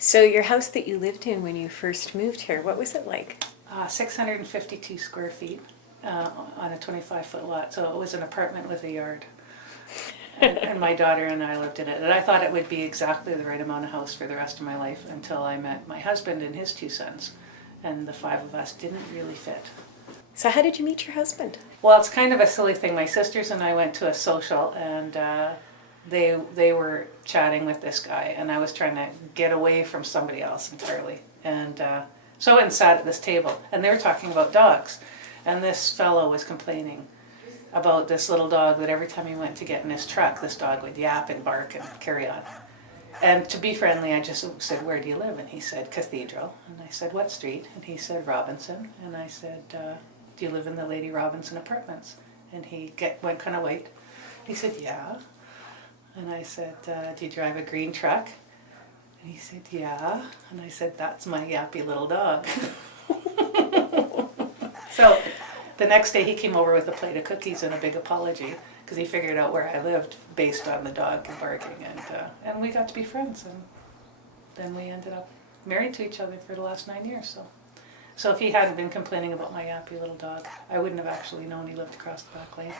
So your house that you lived in when you first moved here, what was it like? 652 square feet on a 25-foot lot, so it was an apartment with a yard. And my daughter and I lived in it, and I thought it would be exactly the right amount of house for the rest of my life until I met my husband and his two sons, and the five of us didn't really fit. So how did you meet your husband? Well, it's kind of a silly thing. My sisters and I went to a social, and they were chatting with this guy, and I was trying to get away from somebody else entirely. And so I went and sat at this table, and they were talking about dogs, and this fellow was complaining about this little dog that every time he went to get in his truck, this dog would yap and bark and carry on. And to be friendly, I just said, "Where do you live?" And he said, "Cathedral." And I said, "What street?" And he said, "Robinson." And I said, "Do you live in the Lady Robinson apartments?" And he went kind of white. He said, "Yeah." And I said, "Do you drive a green truck?" And he said, "Yeah." And I said, "That's my yappy little dog." So the next day he came over with a plate of cookies and a big apology because he figured out where I lived based on the dog barking, and we got to be friends, and then we ended up married to each other for the last 9 years. So if he hadn't been complaining about my yappy little dog, I wouldn't have actually known he lived across the back lane.